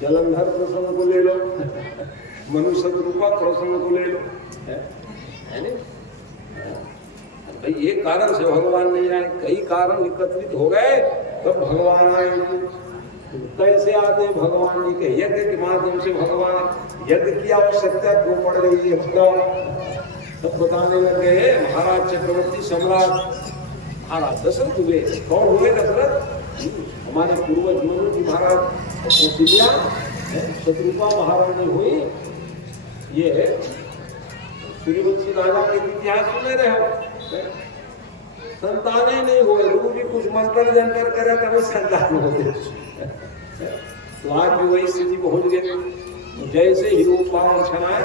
जलंधर प्रसंग को ले लो, मनुष्य रूपा प्रसंग को ले लो, है नहीं? भाई एक कारण से भगवान नहीं आए, कई कारण एकत्रित हो गए तब तो भगवान आए। कैसे आते भगवान जी के? यज्ञ के माध्यम से भगवान यज्ञ की आवश्यकता क्यों पड़ रही है तब बताने लगे। महाराज चक्रवर्ती सम्राट महाराज दशरथ हुए। कौन हुए दशरथ? हमारे पूर्वज मनु जी महाराज कौशल्या शत्रुपा महारानी हुई। ये सूर्यवंशी राजा के इतिहास सुने रहे हो, संतान ही नहीं हुए। गुरु जी कुछ मंत्र जंतर करे तभी संतान होते। तो आज भी वही स्थिति पहुंच गए। जैसे ही वो पावन छनाए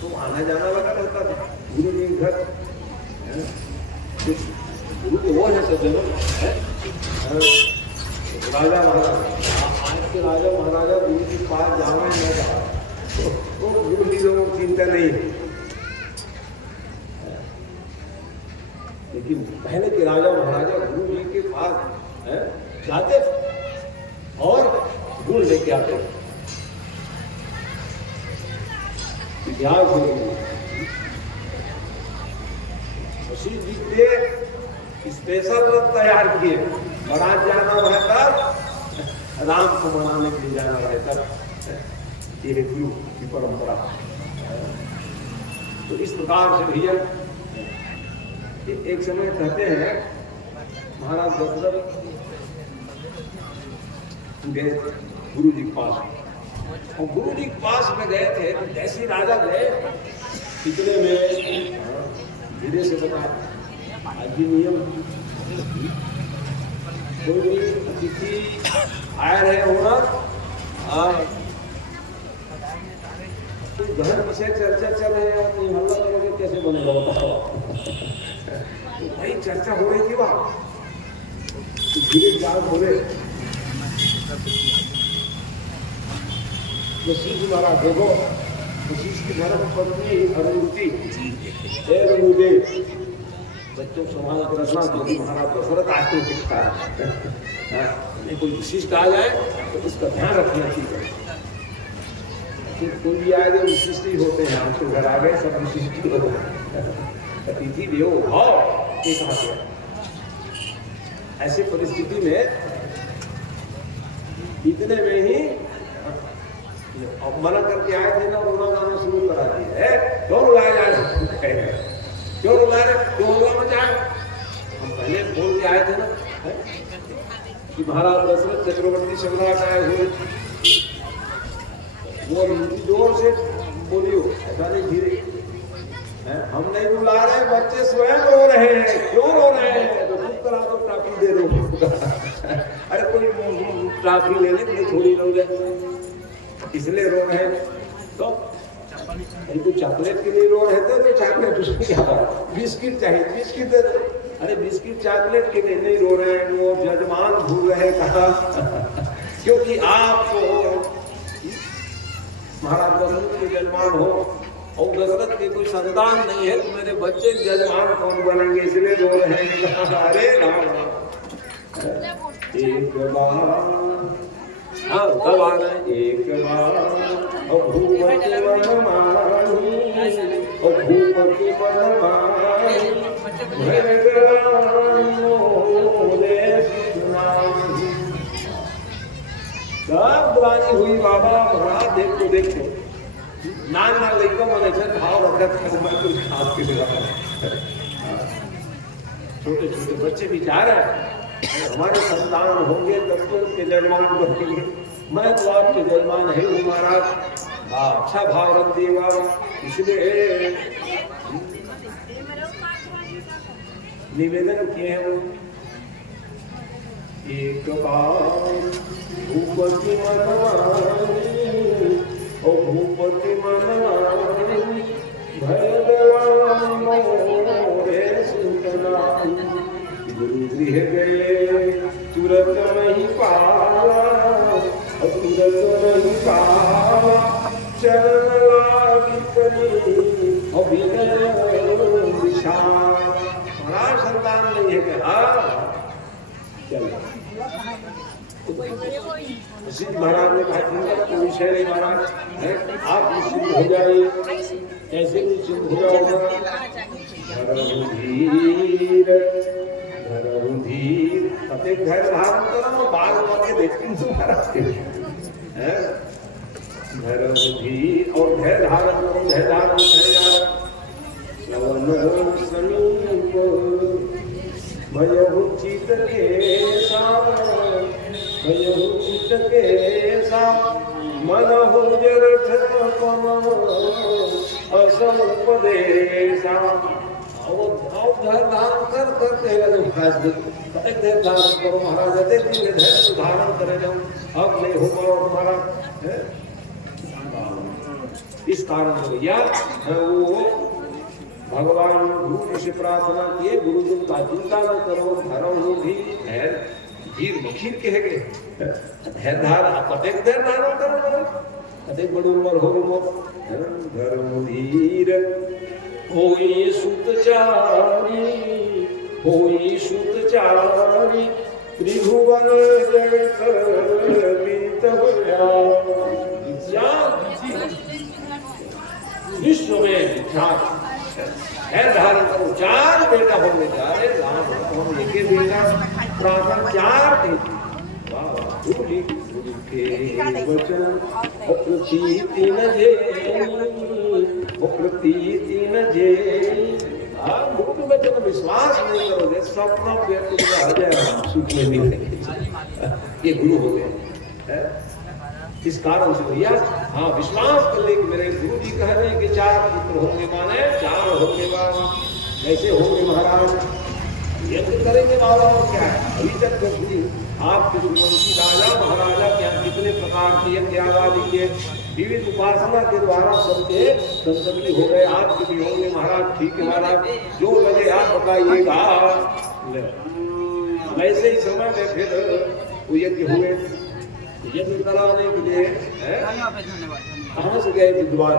तो आना जाना लगा रहता था गुरु जी घर। गुरु तो वो है सज्जनों, राजा महाराजा। आज के राजा महाराजा गुरु जी पास जावे न जाए तो गुरु जी लोगों को चिंता नहीं है। लेकिन पहले के राजा महाराजा गुरु जी के पास जाते थे और गुण लेके आते थे। इतिहास वशिष्ठ जी के स्पेशल रथ तैयार किए। बारात जाना रहता, राम को मनाने के लिए जाना रहता। ये गुरु की परंपरा। तो इस प्रकार से भैया एक समय कहते हैं महाराज दशरथ गए गुरु जी के पास, और गुरु जी के पास में गए थे। तो जैसे राजा गए इतने में धीरे से बता आज नियम कोई भी अतिथि आया रहे होना तो घर से चर्चा चल रही है, अपनी हल्ला करोगे कैसे बनेगा बताओ। तो भाई चर्चा हो रही थी वहां, तो धीरे जान बोले वशिष्ठ द्वारा देखो, वशिष्ठ की धर्म पत्नी अरुंधति मुझे बच्चों समाज रचना जो कि महाराज दशरथ आज तो दिखता है। कोई विशिष्ट आ जाए तो उसका ध्यान रखना चाहिए। कोई भी आए तो विशिष्ट ही होते हैं। आपके घर आ गए सब विशिष्ट ही होते हैं। अतिथि देवो भव एक कहा। ऐसी परिस्थिति में इतने में ही मना करके आए थे ना, रोना गाना शुरू करा दिया है। क्यों रुलाया जा रहे? क्यों रुला रहे? क्यों रुला मचा? हम पहले बोल के आए थे ना कि महाराज दशरथ चक्रवर्ती सम्राट आए हुए। वो जोर से बोलियो, ऐसा नहीं धीरे। हम नहीं रुला रहे, बच्चे स्वयं रो रहे हैं। क्यों रो रहे हैं? तो चुप करा दो, टाफी दे दो। अरे कोई टाफी लेने के लिए थोड़ी रो रहे, इसलिए रो रहे। तो चॉकलेट के लिए रो रहे थे तो चॉकलेट क्या बात, बिस्किट चाहिए बिस्किट दे दो। अरे बिस्किट चॉकलेट के लिए नहीं रो रहे हैं, वो जजमान भूल रहे कहा। क्योंकि आप महाराज दशरथ के जजमान हो और दशरथ के कोई संतान नहीं है, तो मेरे बच्चे जजमान कौन बनेंगे, इसलिए रो रहे हैं। अरे राम एक बार कब आ रहे? एक बार भूपति वनमाली, भूपति वनमाली सब बुरानी हुई बाबा। महाराज देखो देखो नान ना लेको मैंने सर भाव रखा था कुछ खास के लिए। छोटे छोटे बच्चे भी जा रहे हैं, हमारे संतान होंगे तब तो उसके जजमान बनेंगे। मैं तो आपके जजमान है महाराज, अच्छा भाव रख देगा। इसलिए निवेदन किए हैं। एक बार भूपति मनमानी, ओ भूपति मनमानी भय मोरे सुतनाई। गुरु गृह गए तुरंत नहीं पाला, तुरंत नहीं पाला। चरण लागी करी अभिनय विशाल। बड़ा संतान नहीं है कि हाँ चल सिद्ध महाराज ने कहा चिंता का विषय नहीं महाराज है, आप निश्चिंत हो जाइए, ऐसे निश्चिंत हो जाओगे। धीर प्रत्येक धैर्य धारण करो, बाल करके देखती हूँ महाराज के धीर और धैर्य धारण करो, धैर्य धारण चित के मन हो जरठ असमुपदेशा धारण कर करते धारण करो महाराज, धैर्य धारण करे जाऊँ, अब नहीं हो पाओ तुम्हारा। इस कारण भैया वो भगवान गुरु से प्रार्थना किए, गुरु जी का चिंता न करो, धर्म हो भी धीर मखीर कह गए, धैर्य धारण प्रत्येक धैर्य धारण करो, प्रत्येक बड़ी उम्र हो धर्म धीर होई सुतचारी, होई सुतचारी त्रिभुवन जगत बीतव्या विश्व में विख्यात है। धारण करो, चार बेटा होंगे, चारे राम हम एक बेटा प्रार्थना चार बेटी, गुरु के वचन प्रतीति न जे, प्रतीति न जे। आप गुरु में जब विश्वास नहीं करोगे, स्वप्न व्यक्ति आ जाएगा, सुख में मिलेंगे। ये गुरु हो गए। इस कारण से भैया हाँ विश्वास कर ले कि मेरे गुरु जी कह रहे हैं कि चार पुत्र होंगे, माने चार होंगे बाबा, कैसे होंगे महाराज, यज्ञ करेंगे बाबा। और क्या है अभी तक आपके गुरुवंशी राजा महाराजा क्या कितने प्रकार के यज्ञ आदि के विविध उपासना के द्वारा सबके संतुलित हो गए, आपके भी होंगे महाराज। ठीक है महाराज, जो लगे आप बताइएगा। वैसे ही समय में फिर वो यज्ञ हुए, यज्ञ कराने के लिए कहाँ से गए विद्वान।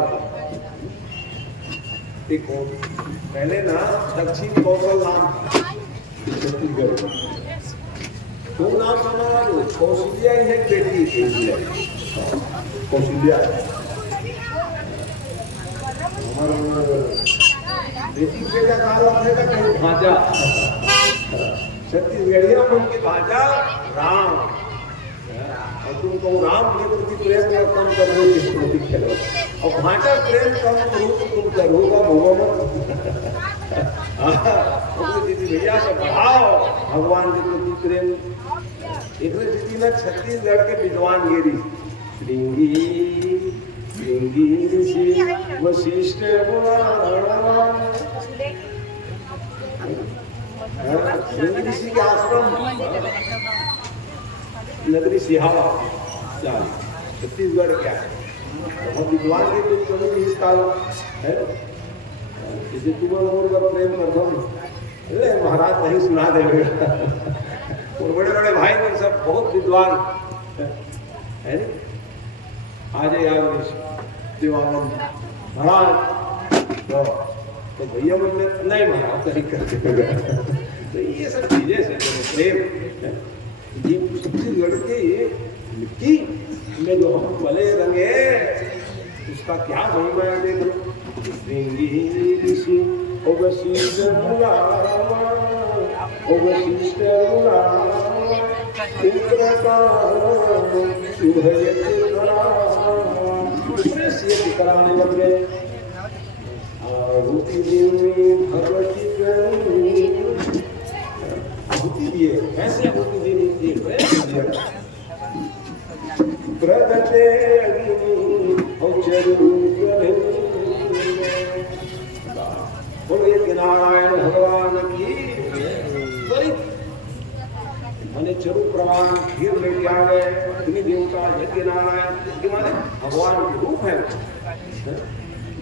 देखो पहले ना दक्षिण कौशल नाम छत्तीसगढ़ तो नाम सुना, जो कौशल्या ही है बेटी, कौशल्या हमारे बेटी बेटा कहा है कहीं भाजा, छत्तीसगढ़िया में उनकी भाजा राम, और तुमको राम के प्रति प्रेम कम कर दो, किस प्रति खेलो, और भाषा प्रेम कम करो तुम करोगा भगवान। दीदी भैया से बढ़ाओ भगवान के प्रति प्रेम। एक दीदी ने छत्तीसगढ़ के विद्वान गिरी वशिष्ठ ऋषि के आश्रम नगरी सिहावा छत्तीसगढ़ क्या है, बहुत विद्वान के कुछ कभी भी इस काल है, इसे तुम्हारा प्रेम करता हूँ महाराज नहीं सुना देंगे। और बड़े बड़े भाई लोग सब बहुत विद्वान है, आ जाए देवानंद महाराज तो भैया बोले नहीं महाराज कहीं करते। तो ये सब चीजें से प्रेम छत्तीसगढ़ की मिट्टी में जो हम पले रंगे उसका क्या महिमा है देखो। कराने लगे आहुति दिए, ऐसे आहुति देनी प्रगटे बोलिए नारायण भगवान की। मैंने चरु प्रमाण खीर लेके आ गए, अग्नि देवता यज्ञ नारायण के माने भगवान के रूप है,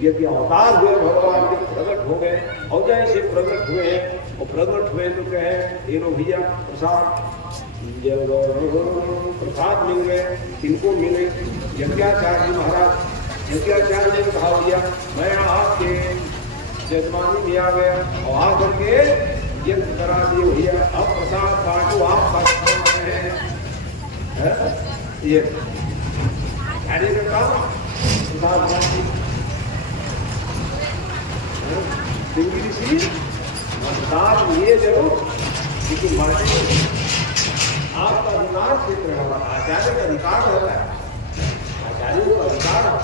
यज्ञ अवतार हुए भगवान के प्रकट हो गए। और जैसे प्रकट हुए और प्रकट हुए तो कहे तीनों भैया प्रसाद, जब प्रसाद मिल गए किनको मिले, यज्ञाचार्य महाराज यज्ञाचार्य ने कहा भैया मैं आपके यजमानी में आ गया और आकर के यज्ञ करा दिए भैया, अब प्रसाद बांटो आप हैं। ये अरे का काम इंग्लिश मतदान ये जरूर लेकिन माने आपका अधिकार क्षेत्र है, आचार्य का अधिकार होता है, आचार्यों का अधिकार है।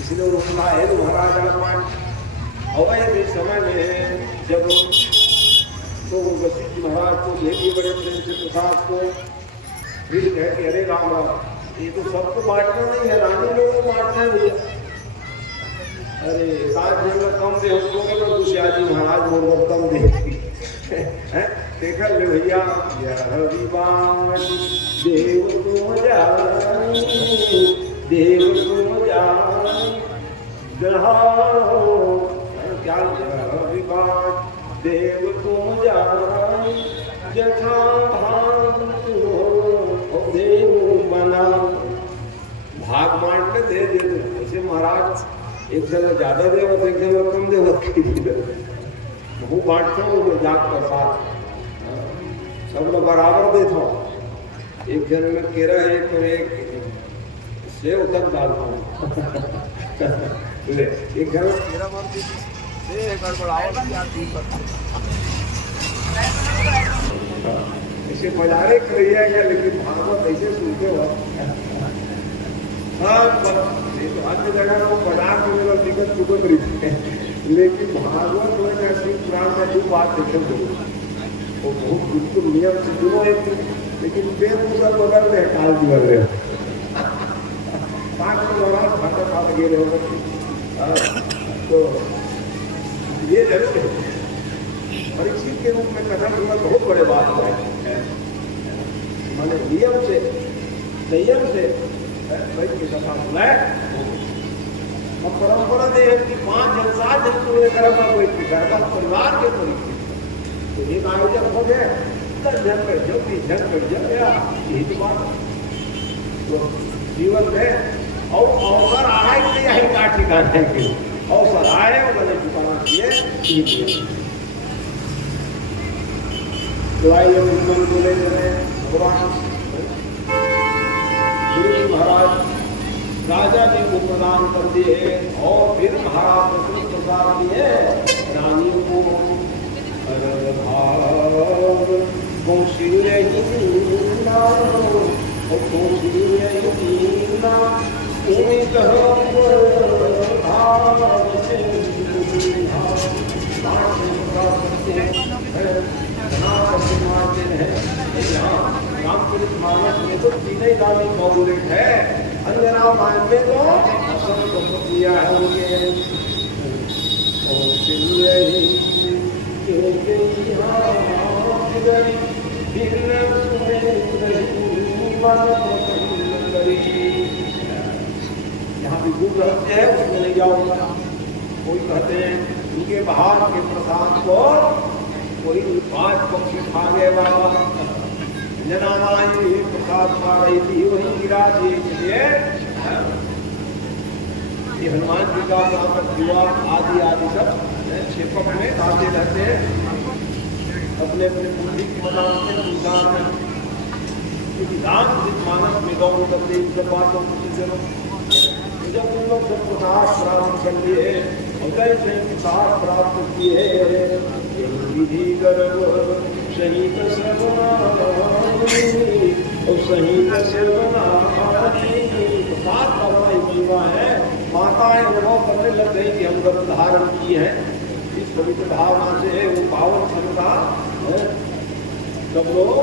इसलिए उन्होंने कहा है महाराज अवैध समय में जब तो वशिष्ठ महाराज को भेजिए बड़े प्रेम से प्रसाद को, फिर कह के अरे राम राम ये तो सबको बांटना नहीं है, रानी लोगों को बांटना है भैया। अरे सात जगह कम दे हम लोगों को दूसरे आदमी महाराज मोड़ कम दे देखा ले भैया देव तुम जानी देव तुम जानी क्या देव तुम जानी जथा भाग देव बना भाग बांटने दे दे ऐसे महाराज एक जगह ज्यादा दे और एक जगह कम दे वो बांटता हूँ जात का साथ सब लोग बराबर देता हूँ। एक जन में केरा एक और एक सेव तक डालता हूँ एक घर में केरा मार ऐसे बाजारे खरीदा गया लेकिन भागवत ऐसे सुनते हो अन्य जगह वो बाजार में मेरा टिकट चुकत रही लेकिन भागवत में श्री पुराण का जो बात देखे वो बहुत बिल्कुल नियम से जुड़ो है लेकिन पेड़ मुसर बगल में काल दिवर रहे 5 महाराज भाटा खा लगे रहे तो ये जरूर है परीक्षित के रूप में कथन हुआ बहुत बड़े बात है माने नियम से संयम से वैद्य की कथा सुनाए और परंपरा दे कि 5 जन 7 जन को लेकर कोई घर परिवार के परीक्षित तो एक आयोजन हो गया 10 जन कर जो 20 जन कर जो यही तो बात तो जीवन में और अवसर आए कि यही का ठिकाना है कि अवसर आए उन्होंने चुकाना चाहिए दवाई बोले भगवान महाराज राजा जी को प्रदान कर दिए और फिर महाराज ने प्रसाद दिए रानी को रामचरित मानस में तो 3 ही रानी मौजूद है, अन्य राम में तो किया है उनके यहाँ भी गुण रहते हैं उसमें नहीं जाऊंगा। कोई कहते हैं उनके बाहर के प्रसाद को कोई 5 पक्षी खा गए बाबा जनानाई प्रसाद खा रही थी वही गिरा दी इसलिए ये हनुमान जी का नाटक हुआ आदि आदि सब क्षेपक में आते रहते हैं अपने अपने बुद्धि की मदद से इंसान मानस में गौन करते इन सब बातों को जब उन लोग सब प्रसाद प्राप्त कर लिए और कैसे प्रसाद प्राप्त किए विधि गर्व सहित सर्वनामी और सहित सर्वनामी प्रसाद का बड़ा जीवा है। माताएं अनुभव करने लग गई कि हम गर्भ धारण किए हैं इस पवित्र भावना से वो पावन क्षमता सब लोग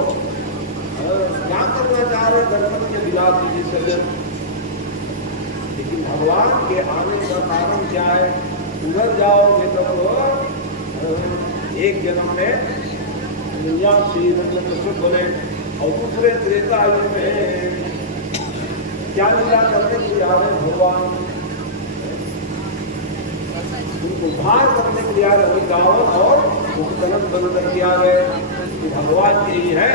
क्या करना चाह रहे दर्शन के विलाप जी सज्जन लेकिन भगवान के आने का कारण क्या है उधर जाओगे तब एक जन्म में बने और दूसरे त्रेता युग में क्या लीला करने के लिए आ रहे भगवान उनको उद्धार करने के लिए आ रहे रावण और जन्म बंधन किया गए भगवान के ही है।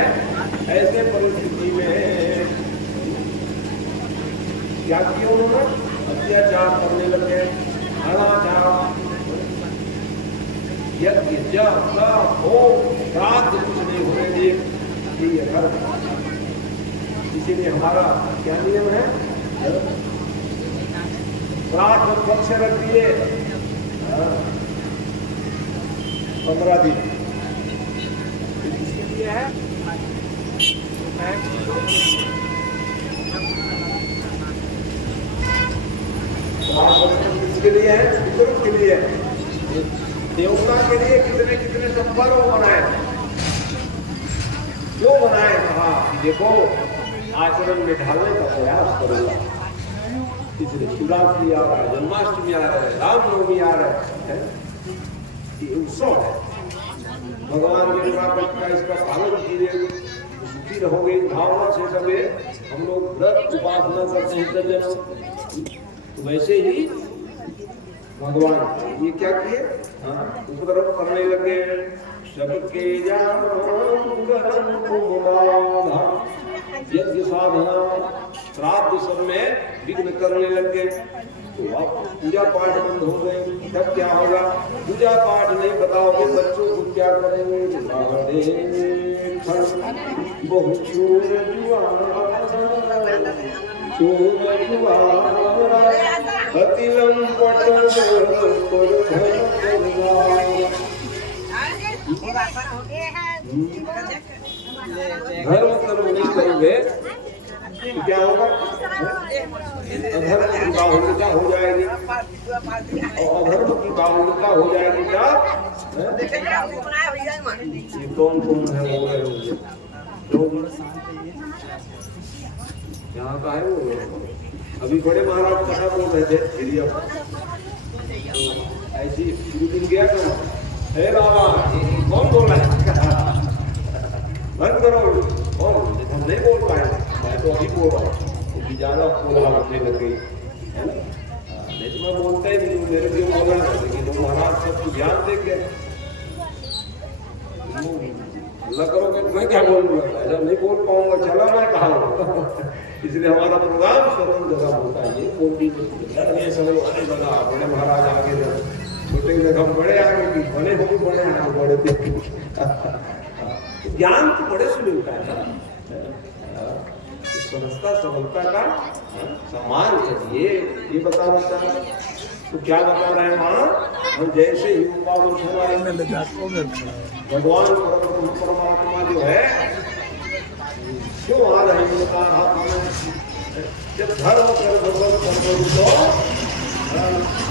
ऐसे परिस्थिति में क्या किया उन्होंने अत्याचार करने लगे अनाचार यज्ञ जप हो रात कुछ नहीं होने दिए इसीलिए हमारा क्या नियम है, रात में पक्ष रख दिए 15 दिन, इसके लिए है किसके लिए है, पितरों के लिए, देवता के लिए कितने कितने संपर्क बनाए, क्यों बनाए, कहा देखो आचरण में ढालने का प्रयास करूंगा। इसलिए शिवरात्रि आ रहा है, जन्माष्टमी आ रहा है, रामनवमी आ रहा है, ये उत्सव है, भगवान के का इसका पालन कीजिए, सुखी रहोगे। इस भावना से सभी हम लोग व्रत उपासना करते हैं। तो वैसे ही भगवान ये क्या किए, उपद्रव करने लगे, सबके यज्ञ साधना श्राद्ध सब में विघ्न करने लगे। तो अब पूजा पाठ बंद हो गए, तब क्या होगा, पूजा पाठ नहीं बताओगे बच्चों को क्या करेंगे, बहुत चोर धर्म कर्म नहीं करोगे तो क्या होगा, अधर्म की बाहुल्यता हो जाएगी, और अधर्म की बाहुल्यता हो जाएगी क्या, ये कौन कौन है वो है यहाँ का है वो, अभी बड़े महाराज कथा बोल रहे थे एरिया ऐसी दिन गया था, हे बाबा कौन बोल रहा है, बंद करो, कौन हम नहीं बोल पाए, मैं तो अभी बोल रहा हूँ, ज्यादा बोला होने लग गई है ना, नहीं तो मैं बोलता ही नहीं, मेरे भी बोला है, लेकिन तो महाराज सबको ज्ञान दे के करोगे मैं क्या बोलूँगा, ऐसा नहीं बोल पाऊंगा, चला मैं कहा। इसलिए हमारा प्रोग्राम सर्व जगह होता है, ये बोलती समय बड़ा बड़े महाराज आगे छोटे जगह बड़े आगे भी बड़े हो बड़े आगे बड़े ज्ञान तो बड़े से मिलता है, समझता सफलता का सम्मान करिए, ये बताना चाह। तो क्या बता रहे हैं वहाँ, हम जैसे ही भगवान परमात्मा जो है क्यों आ रहे हैं, जब धर्म कर तो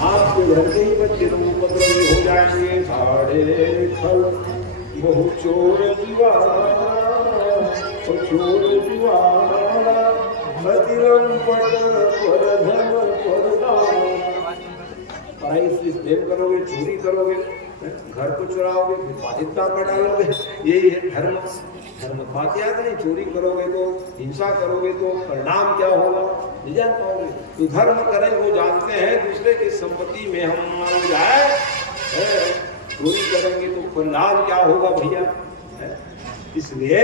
आपके घर के ही बच्चे उपद्रवी हो जाएंगे, साढ़े फल बहु चोर चोर प्रेम करोगे, चोरी करोगे, घर को चुराओगे, बाधिकता पर डालोगे, यही है धर्म। धर्म पाते नहीं, चोरी करोगे तो, हिंसा करोगे तो परिणाम क्या होगा नहीं जान पाओगे। तो धर्म करें वो जानते हैं, दूसरे की संपत्ति में हम मान जाए, चोरी करेंगे तो परिणाम क्या होगा भैया। इसलिए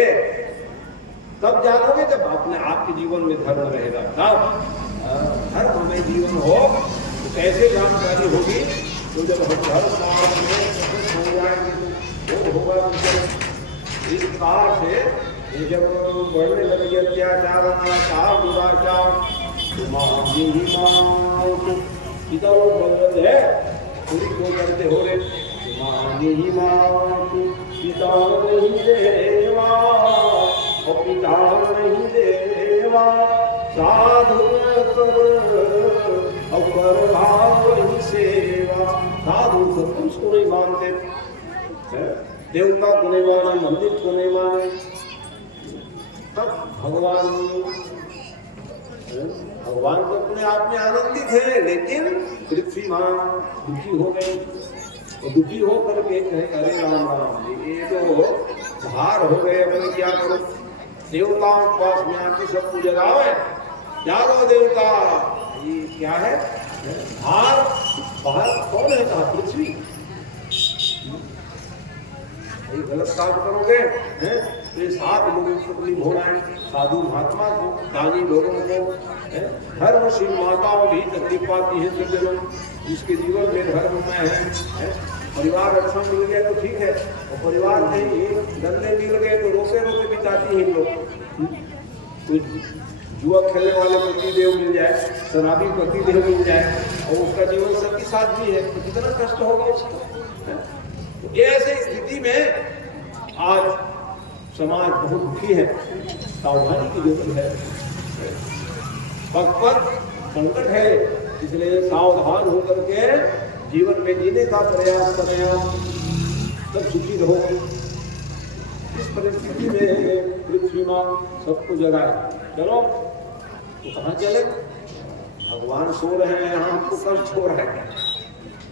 तब जानोगे जब अपने आपके जीवन में धर्म रहेगा, तब धर्म में जीवन हो तो कैसे जानकारी होगी, तो जब हम धर्म में हो जाएंगे तो वो होगा। इस प्रकार से जब बढ़ने लगे अत्याचार दुराचार, पिता है पूरी को करते हो रहे, पिता नहीं देवा और पिता नहीं देवा, साधु कर भाव ही सेवा। साधु सत्पुरुष को नहीं मानते, देवता को नहीं माने, मंदिर को नहीं माने, तब भगवान तो अपने आप में आनंदित है, लेकिन पृथ्वी मां दुखी हो गई। तो दुखी हो करके अरे राम राम, ये तो भार हो गए, अपने क्या करो। देवताओं के पास में आके सबको जगावे, जागो देवता, ये क्या है भार। भार कौन है, कहा पृथ्वी। ये गलत काम करोगे तो ये 7 लोगों को तकलीफ हो रहा है, साधु महात्मा को, दानी लोगों को, धर्मशील माताओं भी तकलीफ पाती है सज्जनों, जिसके जीवन में धर्म में है। परिवार अच्छा मिल गया तो ठीक है, और परिवार नहीं, धंधे मिल गए तो रोते रोते बिताती है लोग। कोई जुआ खेलने वाले पति देव मिल जाए, शराबी पति देव मिल जाए और उसका जीवन साथी साथ भी है तो कितना कष्ट होगा उसको। तो ऐसे स्थिति में आज समाज बहुत दुखी है, सावधानी की जरूरत है, पग संकट है, इसलिए सावधान होकर के जीवन में जीने का प्रयास करें, सब सुखी रहो। इस परिस्थिति में पृथ्वी मां सबको जगाए, चलो तो कहाँ चले? भगवान सो रहे हैं, यहाँ हमको कष्ट हो रहा है,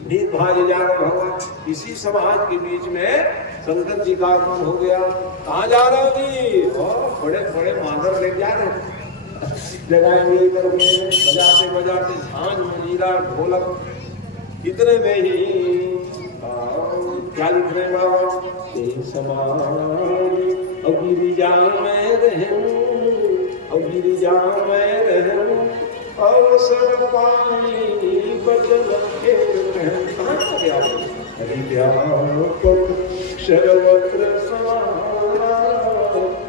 नींद भाई जा रहे भगवान। इसी समाज के बीच में शंकर जी का आगमन हो गया। कहाँ जा रहे हो जी? और बड़े बड़े मादर ले जा रहे हैं, जगाएंगे करके बजाते बजाते झांझ मंजीरा ढोलक। इतने में ही क्या लिख रहे बाबा? और गिरिजा में रहूं, और गिरिजा में रहूं, अवसर पानी बचन के कहाँ हो गया? सर्वत्र समाना,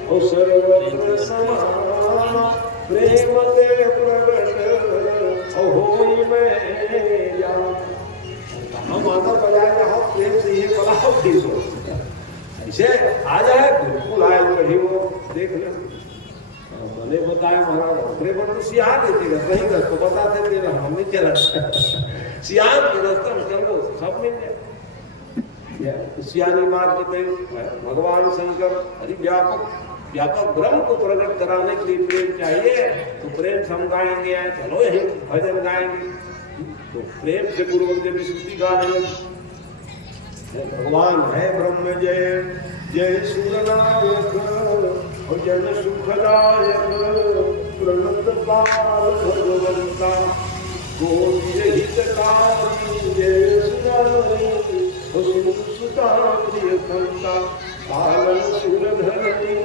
और सर्वत्र समाना, प्रेम दे प्रगट होई में जा। हम आधा बजाए रहा प्रेम से ये बड़ा ठीक हो, ऐसे आ जाए बिल्कुल आए कहीं वो देख ले। मैंने बताया महाराज प्रेम तो सियार देते कहीं का तो बताते थे हम नहीं चला सियार के रास्ते में चलो सब मिल जाए। सियानी मार्ग पे भगवान शंकर हरि व्यापक ब्रह्म को प्रकट कराने के लिए प्रेम चाहिए, तो प्रेम से हम गाएंगे, चलो यही भजन गाएंगे, तो प्रेम से पूर्वक जब स्तुति गाने भगवान है ब्रह्म जय जय सूरनायक और जन सुखदायक प्रणत पाल भगवंता गोविंद हितकारी जय सुनारी और सिंधु सुता प्रिय कंता पालन सुरधरणी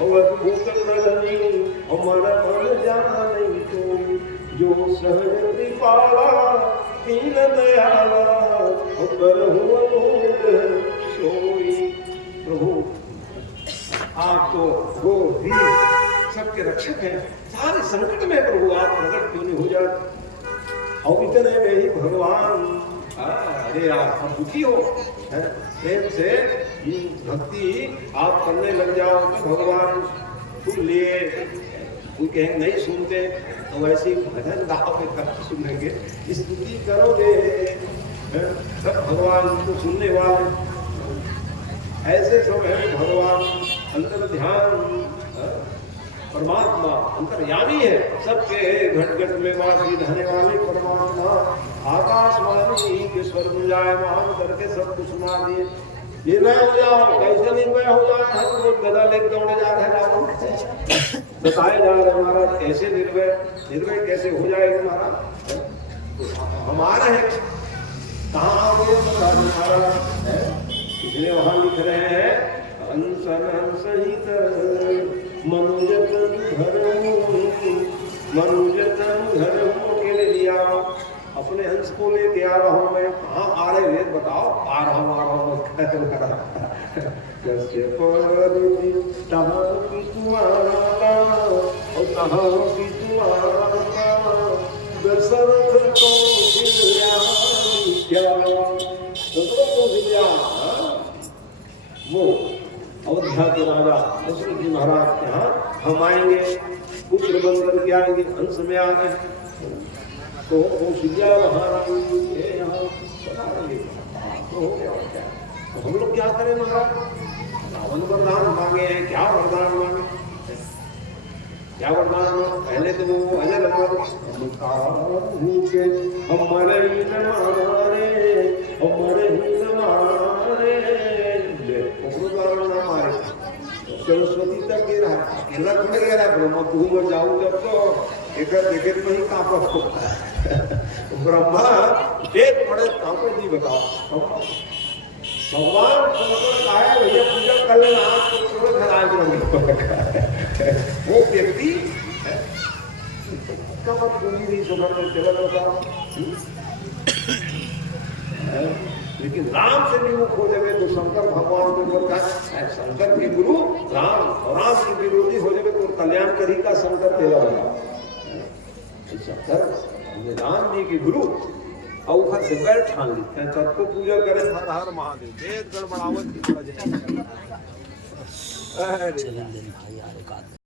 और अद्भुत करणी अमर मन जाने तो जो सहज कृपाला दीन दयाला सोई। प्रभु आप तो वो भी सबके रक्षक हैं, सारे संकट में प्रभु आप प्रकट क्यों नहीं हो जाते? और इतने में ही भगवान अरे आप दुखी हो प्रेम से भक्ति आप करने लग जाओ तो भगवान सुन लिए, कोई कहेंगे नहीं सुनते तो वैसे भजन गाओ के कब सुनेंगे, स्तुति करोगे सब भगवान को सुनने वाले। ऐसे समय में भगवान अंतर ध्यान परमात्मा अंतर्यामी है, सबके घट घट में वासी रहने वाले परमात्मा आकाशवाणी के स्वर में जाए महान करके सब कुछ सुना दिए। निर्भय हो जाओ, कैसे निर्भय हो जाए? हम लोग गदा लेकर दौड़े जा रहे हैं, बताए जा रहे महाराज कैसे निर्भय कैसे हो जाएगा महाराज? हमारा है कहाँ आओगे महाराज? इसलिए वहां लिख रहे हैं अंसन सहित मनुजतन धर्म के लिया अपने अंश को लेके आ रहा हूँ मैं। कहाँ आ रहे वेद बताओ? आ रहा हूँ कैसे दशरथ को वो अयोध्या के राजा दशरथ जी महाराज के यहाँ हम आएंगे, पुत्र बन करके आएंगे, अंश में आ गए तो कौशल्या महारानी के यहाँ तो हो गया क्या? तो हम लोग क्या करें महाराज? रावण वरदान मांगे हैं, क्या वरदान मांगे? क्या वरदान मांगे? पहले तो वो अजर अमर हमारे ही न मारे मारे सरस्वती तक गिरा अकेला थोड़े गिरा, ब्रह्मा तू जाऊँ जब तो एक देखे तो नहीं कांपा ब्रह्मा एक बड़े कांपे नहीं बताओ। भगवान शंकर का है भैया पूजा कर लेना, आप तो थोड़े घर आए वो व्यक्ति कब पूरी नहीं सुधर में चला बताओ। लेकिन राम से विमुख हो जाए तो शंकर भगवान को बोलता है, शंकर के गुरु राम और राम के विरोधी हो जाए तो कल्याण करी का शंकर तेरा होगा शंकर निदान जी की गुरु औखर से बैठ ठान ली तब को पूजा करे हर हर महादेव वेद गणबड़ावत की